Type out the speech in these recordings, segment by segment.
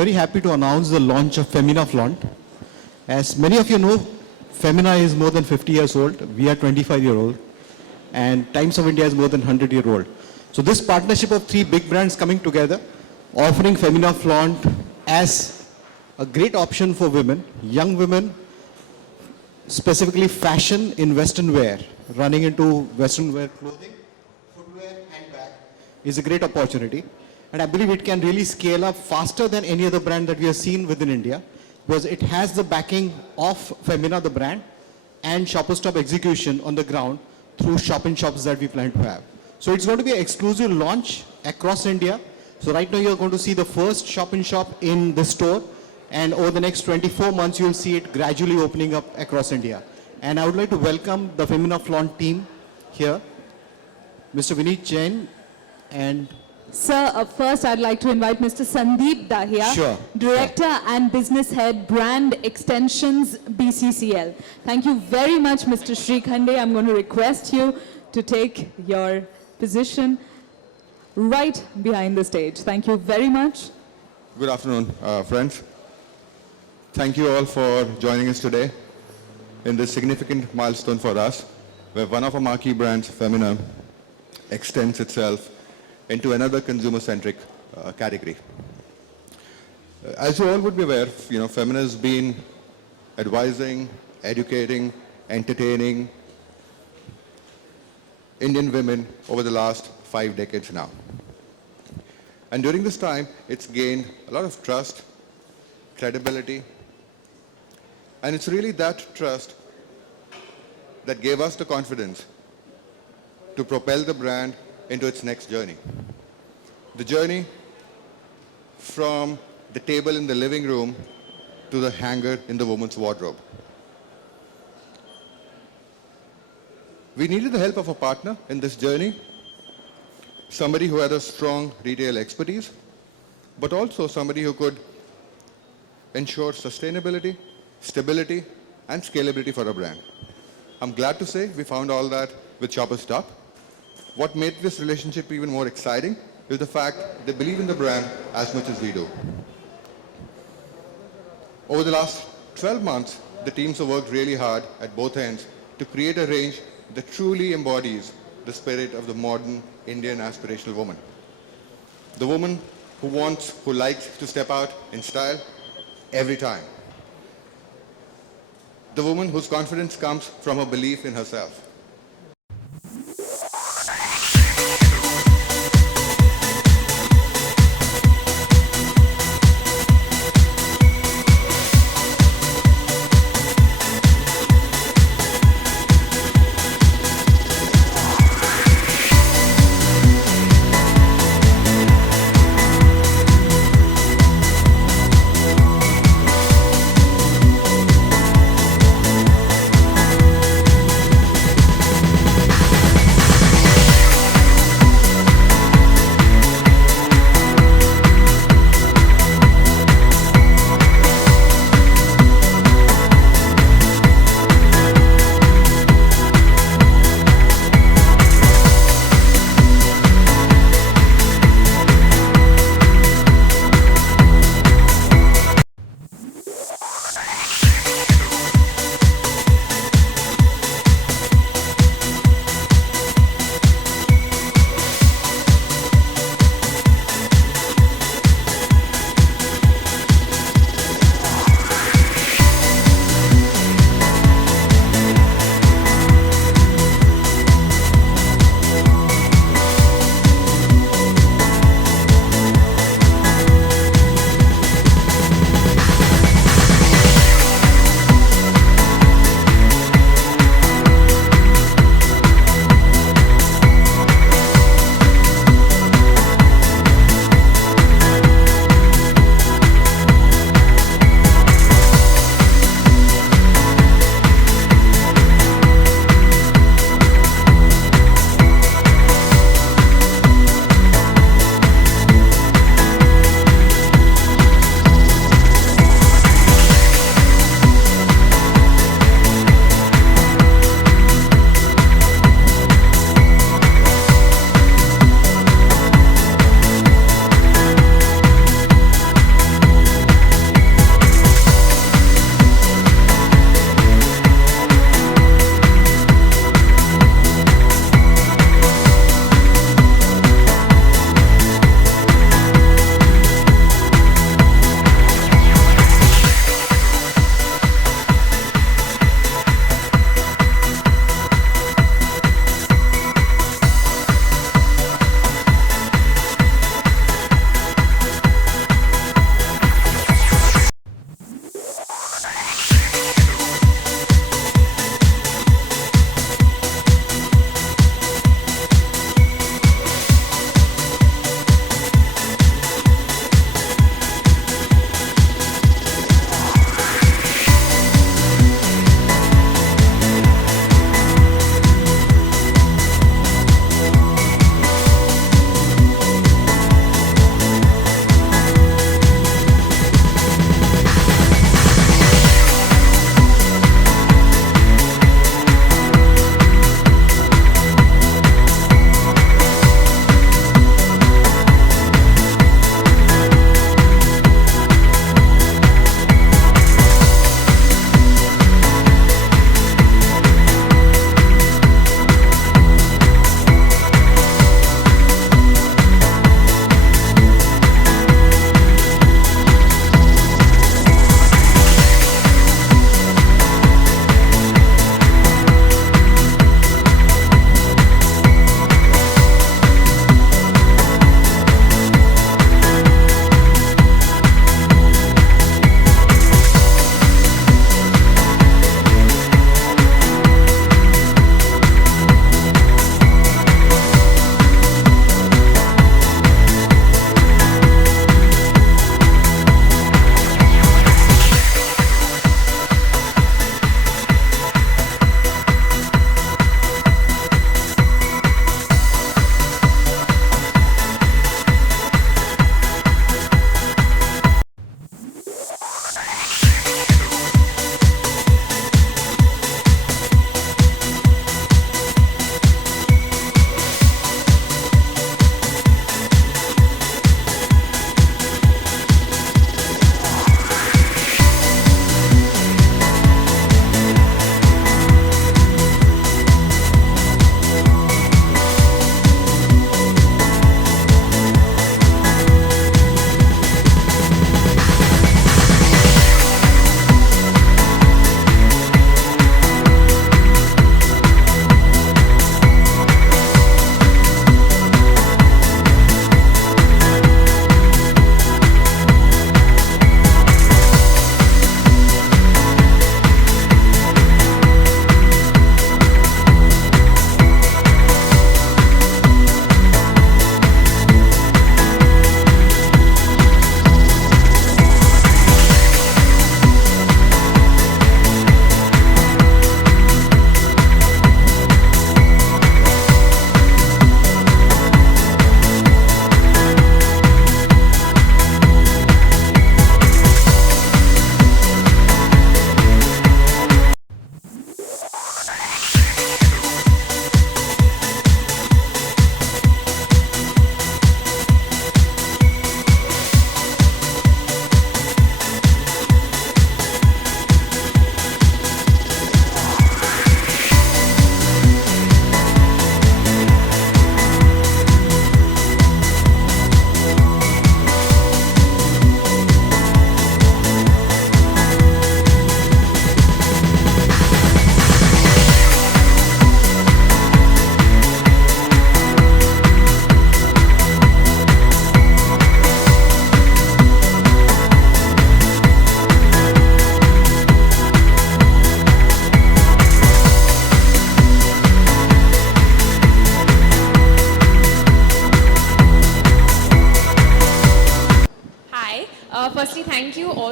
very happy to announce the launch of Femina Flaunt. As many of you know, Femina is more than 50 years old. We are 25-year-old. And Times of India is more than 100-year-old. So this partnership of three big brands coming together, offering Femina Flaunt as a great option for women, young women, specifically fashion in Western wear, running into Western wear clothing, footwear, handbag, is a great opportunity. And I believe it can really scale up faster than any other brand that we have seen within India, because it has the backing of Femina, the brand, and Shoppers Stop execution on the ground through shop-in-shops that we plan to have. So it's going to be an exclusive launch across India. So right now you're going to see the first shop-in-shop in the store, and over the next 24 months you'll see it gradually opening up across India. And I would like to welcome the Femina Flaunt team here, Mr. Vineet Jain and Sir, first I'd like to invite Mr. Sandeep Dahiya, Sure. Director and Business Head, Brand Extensions, BCCL. Thank you very much, Mr. Srikhande. I'm going to request you to take your position right behind the stage. Thank you very much. Good afternoon, friends. Thank you all for joining us today in this significant milestone for us, where one of our marquee brands, Femina, extends itself into another consumer-centric category. As you all would be aware, Femina has been advising, educating, entertaining Indian women over the last 5 decades now. And during this time, it's gained a lot of trust, credibility, and it's really that trust that gave us the confidence to propel the brand into its next journey. The journey from the table in the living room to the hanger in the woman's wardrobe. We needed the help of a partner in this journey, somebody who had a strong retail expertise, but also somebody who could ensure sustainability, stability, and scalability for a brand. I'm glad to say we found all that with Shoppers Stop. What made this relationship even more exciting is the fact they believe in the brand as much as we do. Over the last 12 months, the teams have worked really hard at both ends to create a range that truly embodies the spirit of the modern Indian aspirational woman. The woman who likes to step out in style every time. The woman whose confidence comes from her belief in herself.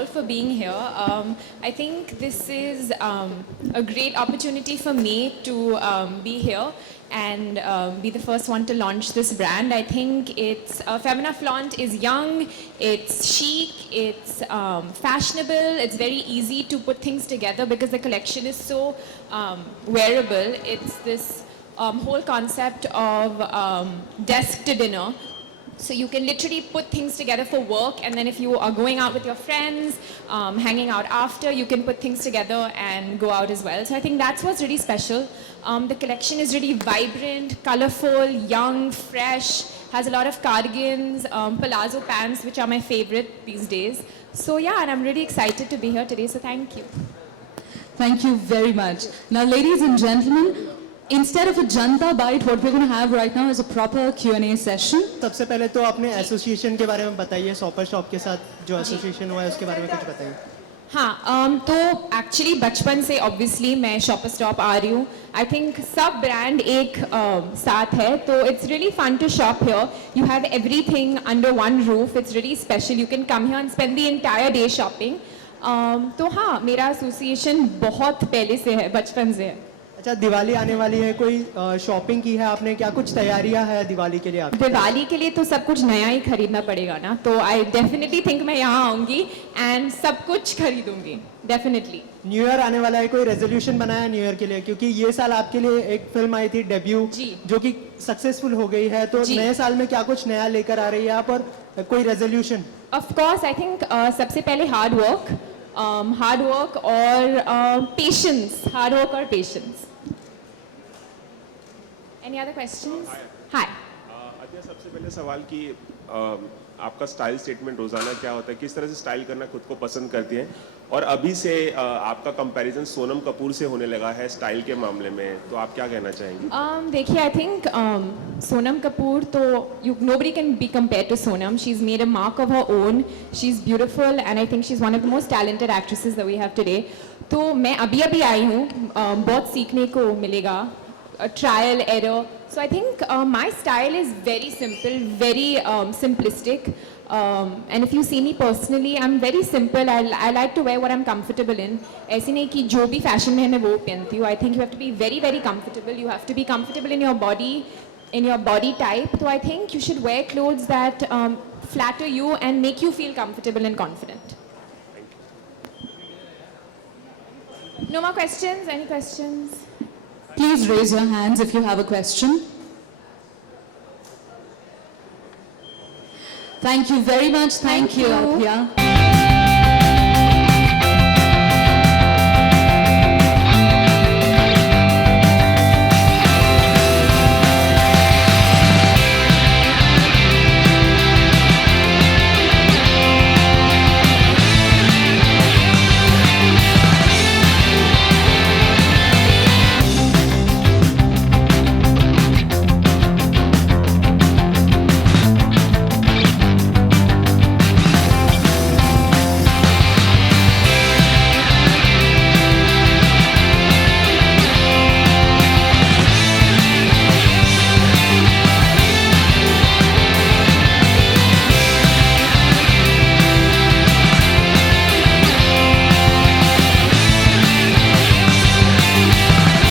for being here. I think this is a great opportunity for me to be here and be the first one to launch this brand. I think it's Femina Flaunt is young, it's chic, it's fashionable, it's very easy to put things together because the collection is so wearable. It's this whole concept of desk to dinner. So you can literally put things together for work, and then if you are going out with your friends, hanging out after, you can put things together and go out as well. So I think that's what's really special. The collection is really vibrant, colorful, young, fresh, has a lot of cardigans, palazzo pants, which are my favorite these days. So yeah, and I'm really excited to be here today, so thank you. Thank you very much. Now, ladies and gentlemen, instead of a Janta Bite, what we're going to have right now is a proper Q&A session. सबसे पहले तो अपने association के बारे में बताइए, shopper shop के साथ जो एसोसिएशन हुआ है उसके बारे में कुछ बताइए. हाँ, तो एक्चुअली बचपन से ऑब्वियसली मैं शॉपर स्टॉप आ रही हूँ. आई थिंक सब ब्रांड एक साथ है, तो it's really fun to shop here. You have everything under one roof. It's really special. You can come here and spend the entire day shopping. तो हाँ, मेरा एसोसिएशन बहुत पहले से है, बचपन से है. अच्छा, दिवाली आने वाली है, कोई शॉपिंग की है आपने? क्या कुछ तैयारियां है दिवाली के लिए आप? दिवाली के लिए तो सब कुछ नया ही खरीदना पड़ेगा ना, तो आई डेफिनेटली थिंक मैं यहाँ आऊँगी एंड सब कुछ खरीदूंगी डेफिनेटली. न्यू ईयर आने वाला है, कोई रेजोल्यूशन बनाया न्यू ईयर के लिए? क्योंकि ये साल आपके लिए एक फिल्म आई थी डेब्यू, जी. जो कि सक्सेसफुल हो गई है, तो जी. नए साल में क्या कुछ नया लेकर आ रही है आप, और कोई resolution? Of course I think सबसे पहले हार्ड वर्क और पेशेंस. हार्ड वर्क और patience. Any other questions? Hi. अद्या, सबसे पहले सवाल कि आपका स्टाइल स्टेटमेंट रोजाना क्या होता है, किस तरह से स्टाइल करना खुद को पसंद करती हैं, और अभी से आपका कंपैरिजन सोनम कपूर से होने लगा है स्टाइल के मामले में, तो आप क्या कहना चाहेंगी? देखिए, आई थिंक सोनम कपूर तो nobody can be compared to Sonam. She's made a mark of her own. She's beautiful and I think she's one of the most talented actresses that we have today. तो मैं अभी आई हूँ, बहुत सीखने को मिलेगा. Trial, error. So I think my style is very simple, very simplistic. And if you see me personally, I'm very simple. I like to wear what I'm comfortable in. ऐसे नहीं कि जो भी fashion में है मैं वो पहनती हूँ. I think you have to be very, very comfortable. You have to be comfortable in your body type. So I think you should wear clothes that flatter you and make you feel comfortable and confident. No more questions? Any questions? Please raise your hands if you have a question. Thank you very much. Thank you, Adhya.